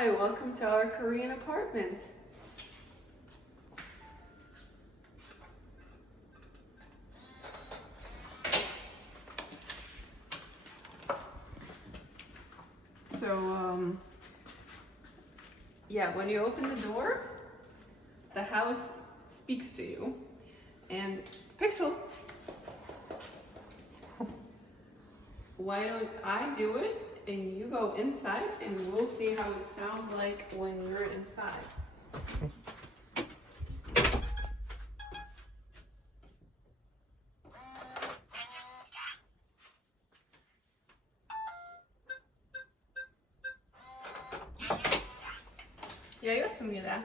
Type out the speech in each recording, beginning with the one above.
Hi, welcome to our Korean apartment. So, yeah, when you open the door, the house speaks to you. And Pixel, why don't I do it and you go inside and we'll see how it sounds like when you're inside. 여였습니다.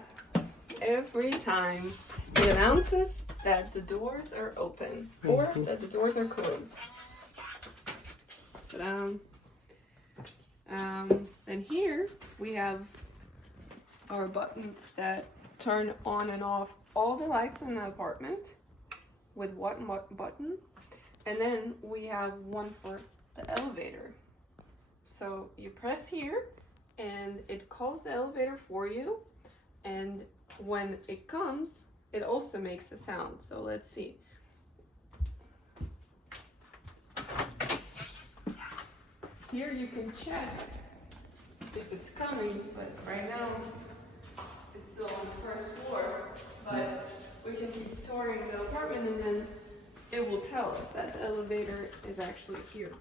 Every time it announces that the doors are open or that the doors are closed. And here we have our buttons that turn on and off all the lights in the apartment with one button. And then we have one for the elevator. So you press here and it calls the elevator for you. And when it comes, it also makes a sound. So let's see. Here you can check if it's coming, but right now it's still on the first floor. But we can keep touring the apartment and then it will tell us that the elevator is actually here.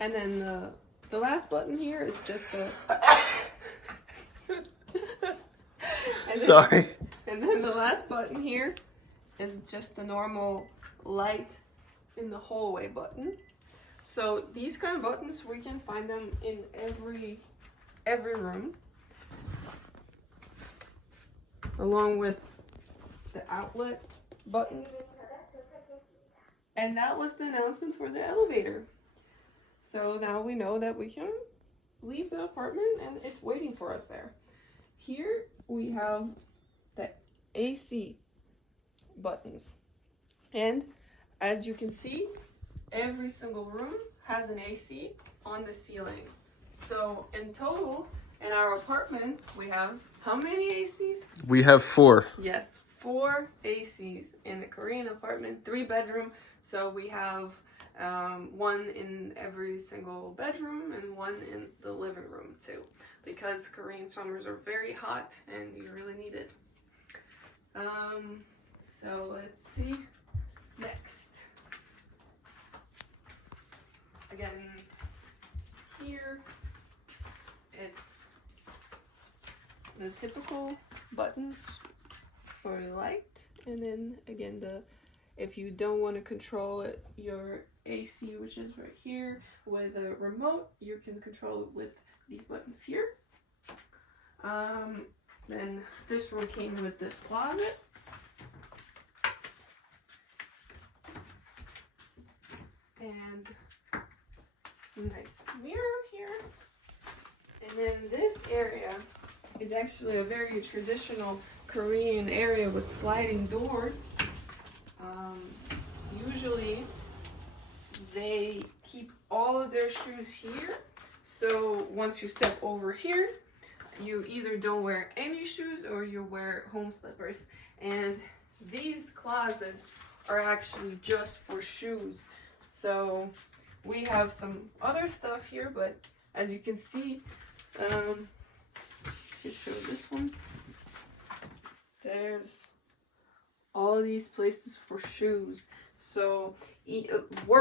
And then the last button here is just a... Sorry. And then the last button here is just a normal light in the hallway button. So these kind of buttons, we can find them in every room, along with the outlet buttons. And that was the announcement for the elevator. So now we know that we can leave the apartment and it's waiting for us there. Here we have the AC buttons. And as you can see, every single room has an AC on the ceiling. So in total, in our apartment, we have how many ACs? We have 4. Yes, 4 ACs in the Korean apartment, 3 bedroom. So we have one in every single bedroom and one in the living room too, because Korean summers are very hot and you really need it. So let's see. Next. Again, here it's the typical buttons for the light, and then again if you don't want to control it, your AC, which is right here with a remote, you can control it with these buttons here. Then this room came with this closet. And nice mirror here. And then this area is actually a very traditional Korean area with sliding doors. Usually they keep all of their shoes here. So once you step over here, you either don't wear any shoes or you wear home slippers. And these closets are actually just for shoes. So we have some other stuff here, but as you can see, I'll show this one. There's all these places for shoes. So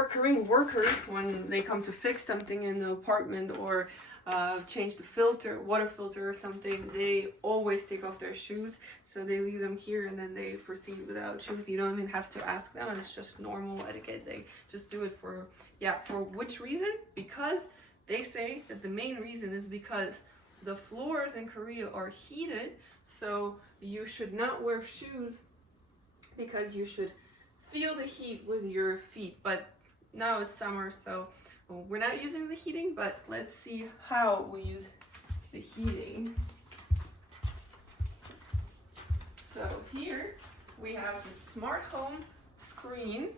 Korean workers, when they come to fix something in the apartment or change the filter, water filter or something, they always take off their shoes. So they leave them here and then they proceed without shoes. You don't even have to ask them. It's just normal etiquette. They just do it for which reason? Because they say that the main reason is because the floors in Korea are heated. So you should not wear shoes because you should feel the heat with your feet. But now it's summer, so we're not using the heating, but let's see how we use the heating. So here we have the smart home screen.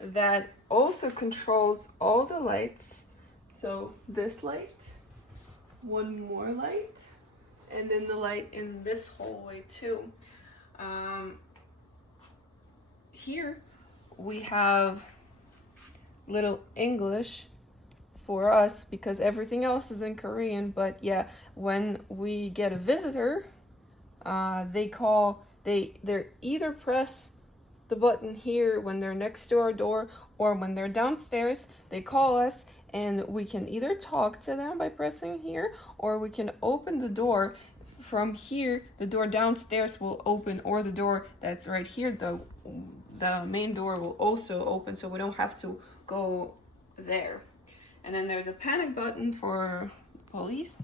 that also controls all the lights. So this light, one more light, and then the light in this hallway too. Here we have little English for us because everything else is in Korean. But yeah, when we get a visitor, they're either press the button here when they're next to our door, or when they're downstairs, they call us and we can either talk to them by pressing here, or we can open the door from here. The door downstairs will open, or the door that's right here, the main door will also open, so we don't have to go there. And then there's a panic button for police.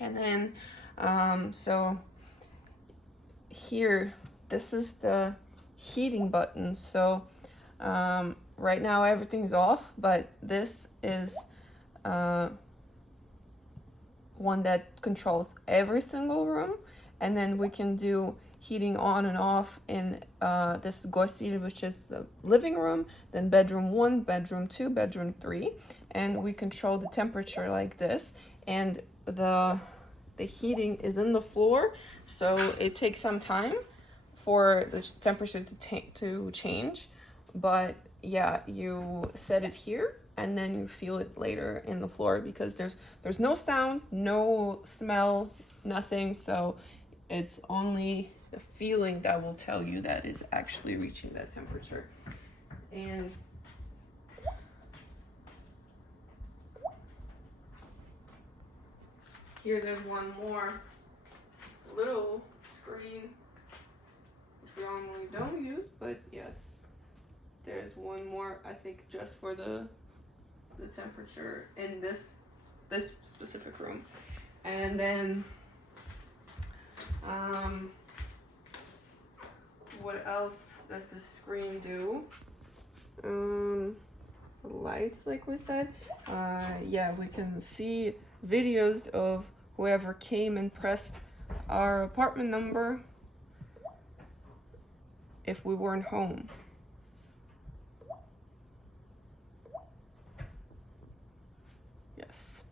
And then so here, this is the heating button. So right now everything's off, but this is one that controls every single room. And then we can do heating on and off in this gosil, which is the living room, then bedroom 1, bedroom 2, bedroom 3, and we control the temperature like this. And the heating is in the floor, so it takes some time for the temperature to change. But yeah, you set it here and then you feel it later in the floor, because there's no sound, no smell, nothing. So it's only the feeling that will tell you that is actually reaching that temperature. And here there's one more little screen, which we normally don't use, but yes, there's one more, I think, just for the temperature in this specific room. And then what else does the screen do? Lights, like we said. Yeah, we can see videos of whoever came and pressed our apartment number if we weren't home. Yes.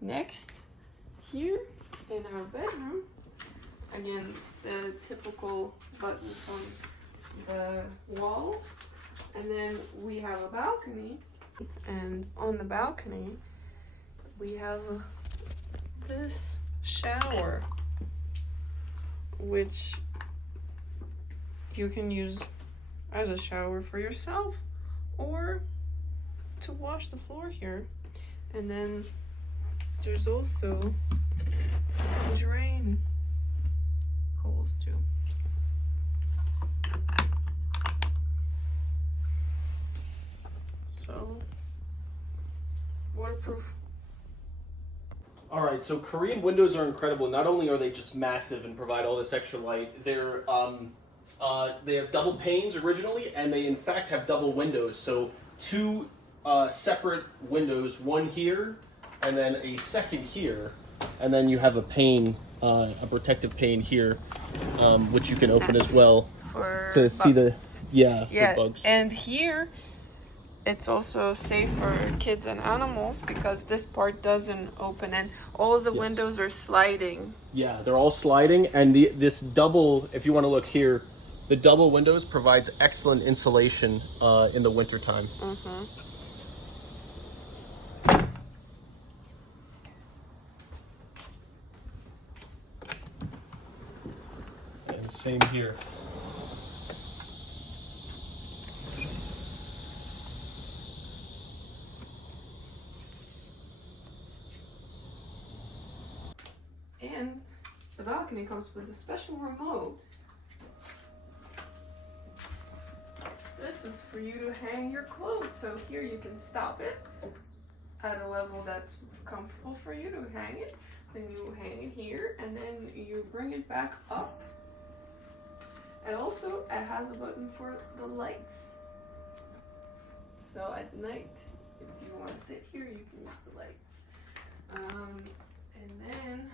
Next, here in our bedroom, again, the typical buttons on the wall. And then we have a balcony, and on the balcony we have this shower, which you can use as a shower for yourself or to wash the floor here. And then there's also drain holes too. So waterproof. All right, so Korean windows are incredible. Not only are they just massive and provide all this extra light, they have double panes originally, and they in fact have double windows. So two separate windows, one here, and then a second here, and then you have a pane, a protective pane here, which you can open as well For to bugs. see for bugs. And here it's also safe for kids and animals because this part doesn't open, and all the windows are sliding. Yeah, they're all sliding, and this double, if you want to look here, the double windows provides excellent insulation in the wintertime. And same here. And the balcony comes with a special remote. This is for you to hang your clothes. So here you can stop it at a level that's comfortable for you to hang it. Then you hang it here, and then you bring it back up. And also it has a button for the lights. So at night, if you want to sit here, you can use the lights. And then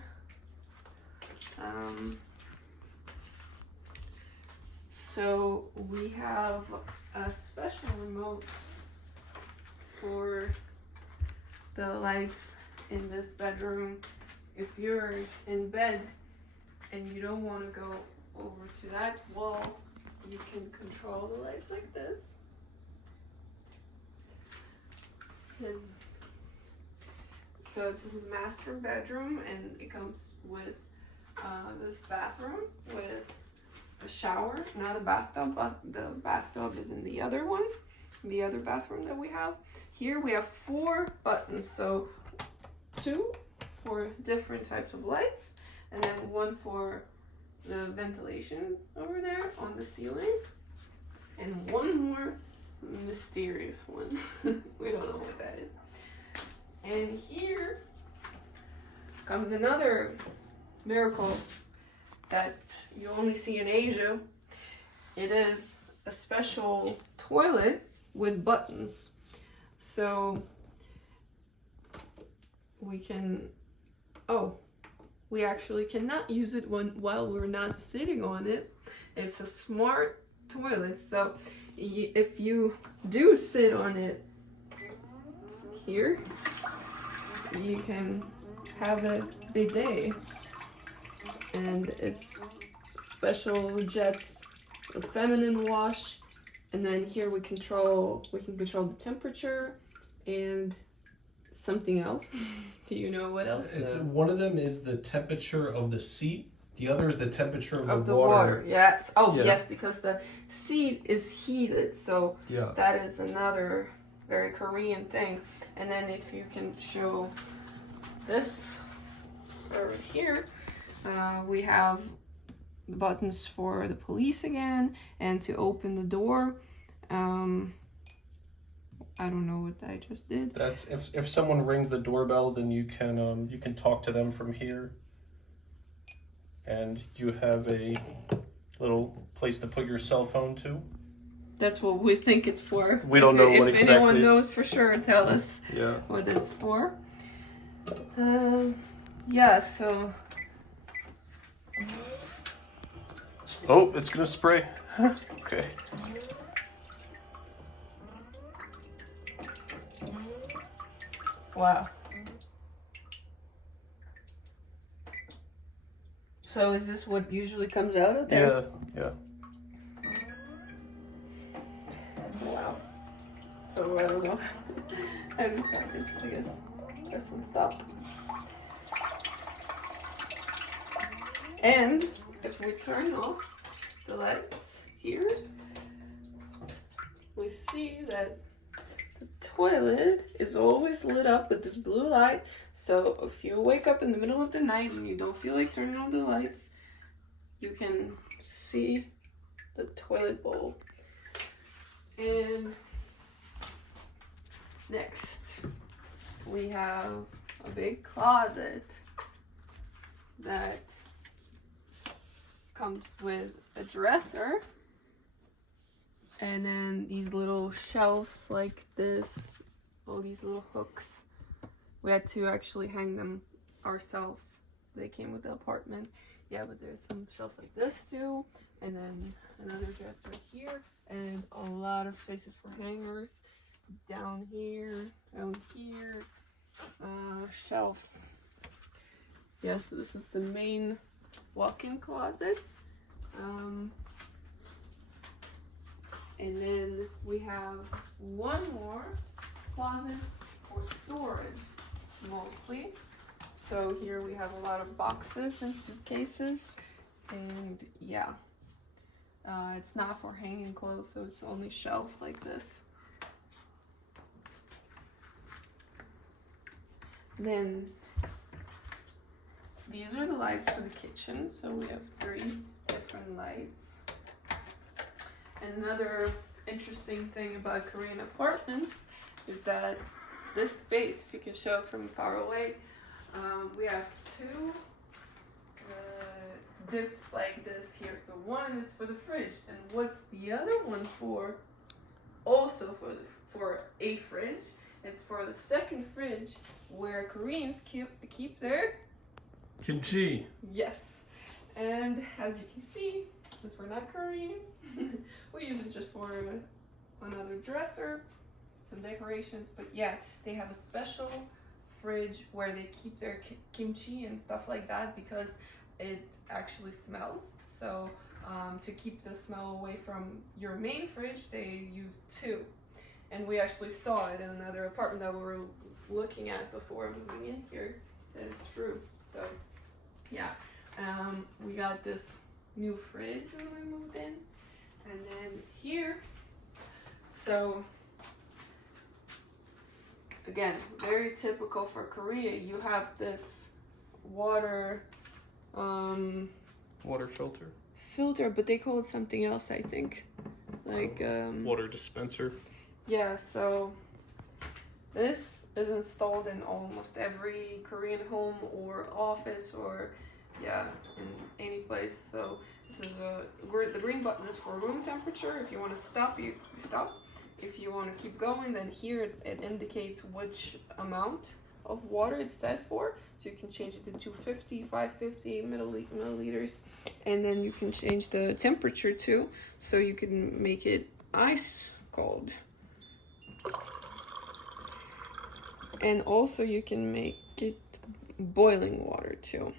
so we have a special remote for the lights in this bedroom. If you're in bed and you don't want to go over to that wall, you can control the lights like this. And so this is master bedroom, and it comes with this bathroom with a shower, not a bathtub, but the bathtub is in the other one, the other bathroom that we have. Here we have 4 buttons, so 2 for different types of lights, and then 1 for the ventilation over there on the ceiling, and 1 more mysterious one. We don't know what that is. And here comes another miracle that you only see in Asia. It is a special toilet with buttons. So we can, we actually cannot use it while we're not sitting on it. It's a smart toilet, so if you do sit on it here, you can have a bidet, and it's special jets with feminine wash, and then here we can control the temperature and something else. Do you know what else? It's one of them is the temperature of the seat. The other is the temperature of the water. Yes. Oh, yeah. Yes, because the seat is heated, so Yeah. that is another very Korean thing. And then if you can show this over here, we have the buttons for the police again, and to open the door. I don't know what I just did. That's if someone rings the doorbell, then you can talk to them from here, and you have a little place to put your cell phone to. That's what we think it's for. We don't know what If exactly anyone it's- knows for sure, tell us Yeah. what it's for. Yeah, so Oh, it's gonna spray. Okay. wow. So is this what usually comes out of there? Yeah. Wow. So I don't know. I just got this, I guess. Press and stop. And if we turn off the lights here, we see that the toilet is always lit up with this blue light. So if you wake up in the middle of the night and you don't feel like turning on the lights, you can see the toilet bowl. And next, we have a big closet that comes with a dresser, and then these little shelves like this, all these little hooks. We had to actually hang them ourselves. They came with the apartment. Yeah, but there's some shelves like this too, and then another dresser here, and a lot of spaces for hangers down here, shelves. Yes, this is the main walk-in closet. And then we have one more closet for storage, mostly. So here we have a lot of boxes and suitcases, and yeah, it's not for hanging clothes, so it's only shelves like this. Then these are the lights for the kitchen, so we have 3 different lights. And another interesting thing about Korean apartments is that this space, if you can show from far away, we have 2 dips like this here. So one is for the fridge, and what's the other one for? Also for a fridge. It's for the second fridge where Koreans keep their Kimchi. Yes. And as you can see, since we're not Korean, we use it just for another dresser, some decorations. But yeah, they have a special fridge where they keep their kimchi and stuff like that because it actually smells. So to keep the smell away from your main fridge, they use two. And we actually saw it in another apartment that we were looking at before moving in here, that it's true. So yeah, we got this new fridge when we moved in. And then here, so again, very typical for Korea, you have this water Water filter. but they call it something else, I think. Like Water dispenser. yeah, so this is installed in almost every Korean home or office or yeah, in any place. So this is the green button is for room temperature. If you want to stop, you stop. If you want to keep going, then here it indicates which amount of water it's set for. So you can change it to 250, 550 milliliters. And then you can change the temperature too. So you can make it ice cold. And also you can make it boiling water too.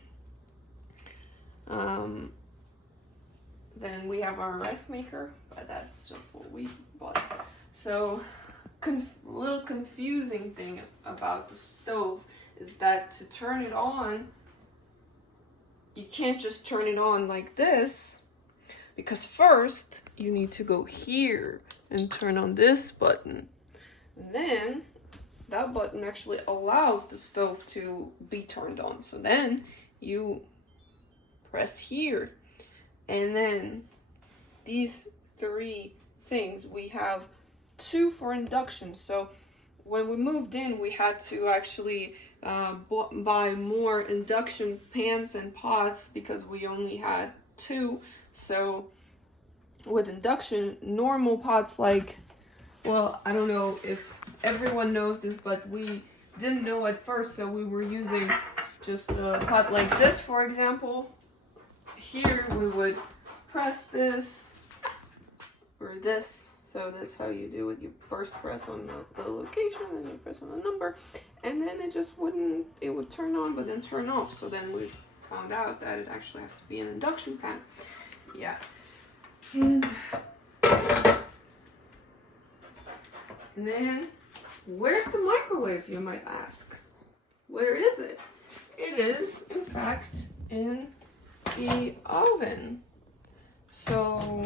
Then we have our rice maker, but that's just what we bought. So, little confusing thing about the stove is that to turn it on, you can't just turn it on like this, because first you need to go here and turn on this button. And then that button actually allows the stove to be turned on. So then you press here, and then these three things, we have two for induction. So when we moved in, we had to actually buy more induction pans and pots because we only had two. So with induction, normal pots, like, well, I don't know if everyone knows this, but we didn't know at first, so we were using just a pot like this, for example. Here we would press this or this. So that's how you do it. You first press on the location, and you press on the number, and then it would turn on, but then turn off. So then we found out that it actually has to be an induction pan. Yeah. And then, where's the microwave, you might ask? Where is it? It is, in fact, in the oven. So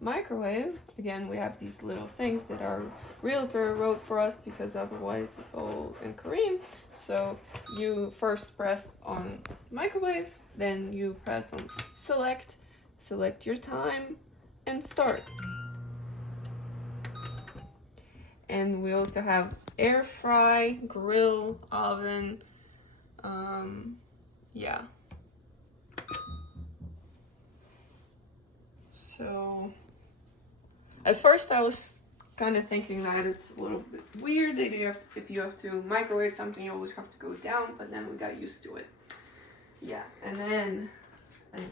microwave, again, we have these little things that our realtor wrote for us because otherwise it's all in Korean. So you first press on microwave, then you press on select your time, and start. And we also have air fry, grill, oven, yeah. So at first I was kind of thinking that it's a little bit weird that if you have to microwave something, you always have to go down, but then we got used to it. Yeah, and then an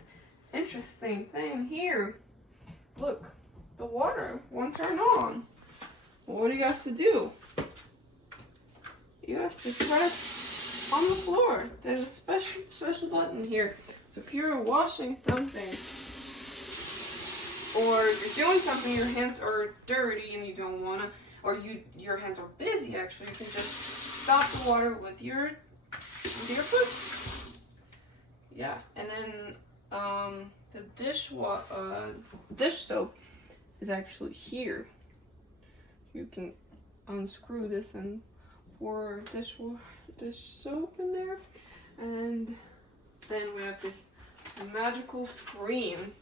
interesting thing here, look, the water won't turn on. What do you have to do? You have to press on the floor. There's a special button here. So if you're washing something, or you're doing something, your hands are dirty and you don't wanna, or your hands are busy actually, you can just stop the water with your foot. Yeah, and then the dish soap is actually here. You can unscrew this and pour dish soap in there, and then we have this magical screen.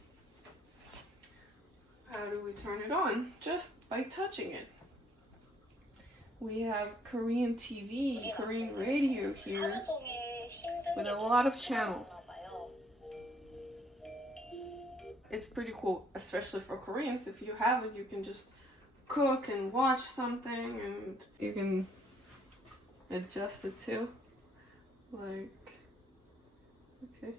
How do we turn it on? Just by touching it. We have Korean TV, Korean radio here with a lot of channels. It's pretty cool, especially for Koreans. If you have it, you can just cook and watch something, and you can adjust it too. Like, okay.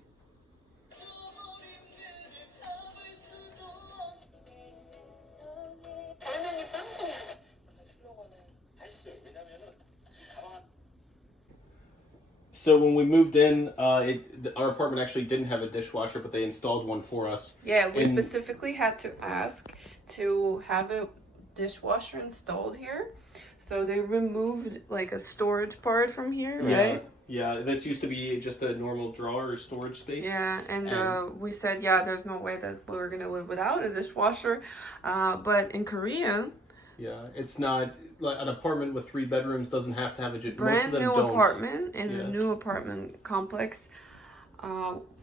So when we moved in, our apartment actually didn't have a dishwasher, but they installed one for us. Yeah, we And- specifically had to ask to have a dishwasher installed here. So they removed like a storage part from here, right? Yeah, this used to be just a normal drawer or storage space. Yeah, and we said, yeah, there's no way that we're going to live without a dishwasher. But in Korea, Yeah, it's not like an apartment with 3 bedrooms doesn't have to have a most brand of them new don't. apartment in Yeah. a new apartment complex,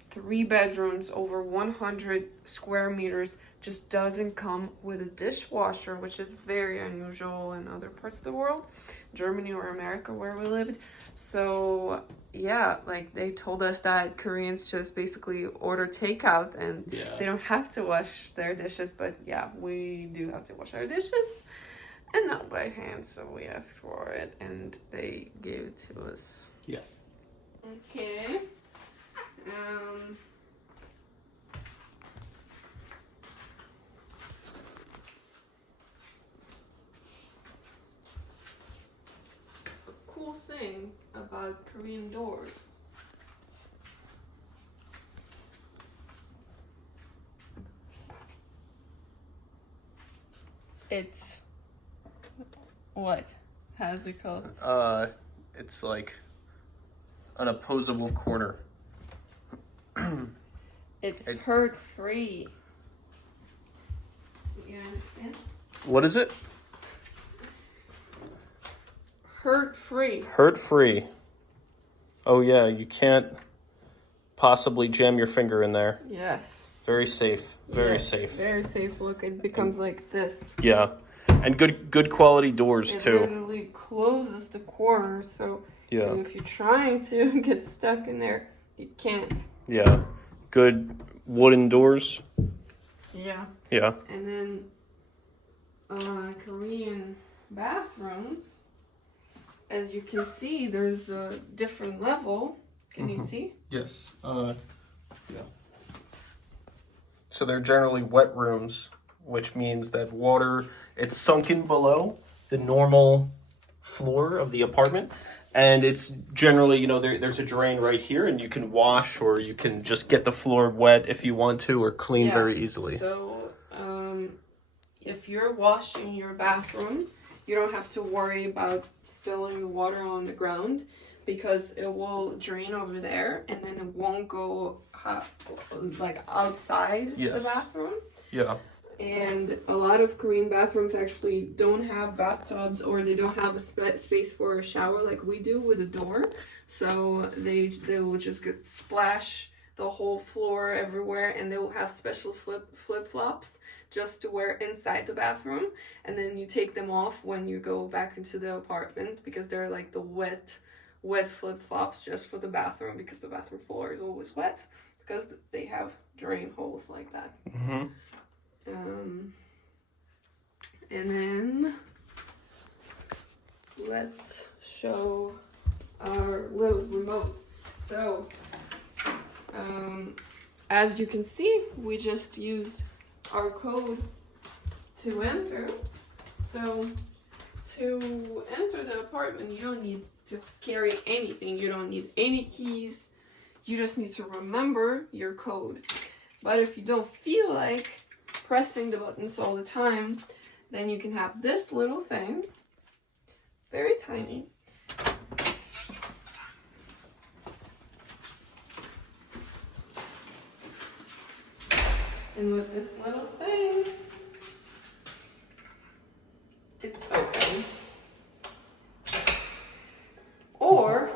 3 bedrooms, over 100 square meters, just doesn't come with a dishwasher, which is very unusual in other parts of the world, Germany or America where we lived. So yeah, like they told us that Koreans just basically order takeout and Yeah. they don't have to wash their dishes, but yeah, we do have to wash our dishes. And not by hand, so we asked for it and they gave it to us. Yes. Okay. A cool thing about Korean doors. It's what? How's it called? It's like an opposable corner. It's hurt free. You understand? What is it? Hurt free. Hurt free. Oh yeah, you can't possibly jam your finger in there. Yes. Very safe. Very Yes, safe. Very safe. Look, it becomes like this. Yeah. And good quality doors It too. literally closes the corner, so Yeah. if you're trying to get stuck in there, you can't. Yeah. Good wooden doors. Yeah. Yeah. And then Korean bathrooms, as you can see, there's a different level. Can you see? Yes. Yeah. So they're generally wet rooms, which means that water, it's sunken below the normal floor of the apartment. And it's generally, there's a drain right here, and you can wash or you can just get the floor wet if you want to, or clean very Yes. easily. So if you're washing your bathroom, you don't have to worry about spilling the water on the ground because it will drain over there and then it won't go like outside Yes. the bathroom. Yeah. And a lot of Korean bathrooms actually don't have bathtubs or they don't have a space for a shower like we do with a door. So they will just splash the whole floor everywhere, and they will have special flip-flops just to wear inside the bathroom. And then you take them off when you go back into the apartment because they're like the wet flip-flops just for the bathroom because the bathroom floor is always wet because they have drain holes like that. Mm-hmm. And then let's show our little remotes. So, as you can see, we just used our code to enter. So, to enter the apartment, you don't need to carry anything. You don't need any keys. You just need to remember your code. But if you don't feel like pressing the buttons all the time, then you can have this little thing, very tiny. And with this little thing, it's open. Or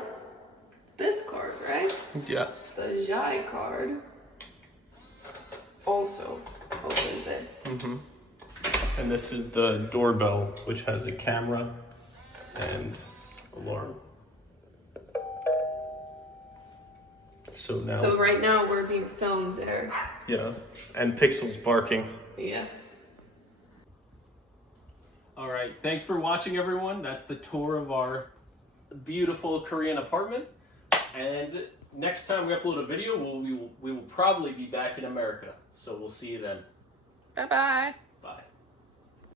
this card, right? Yeah. The Jai card also opens it. Mm-hmm. And this is the doorbell, which has a camera and alarm. So now, So right now we're being filmed there. yeah, and Pixel's barking. Yes. All right, thanks for watching, everyone. That's the tour of our beautiful Korean apartment. And next time we upload a video, we will probably be back in America. So we'll see you then. Bye-bye.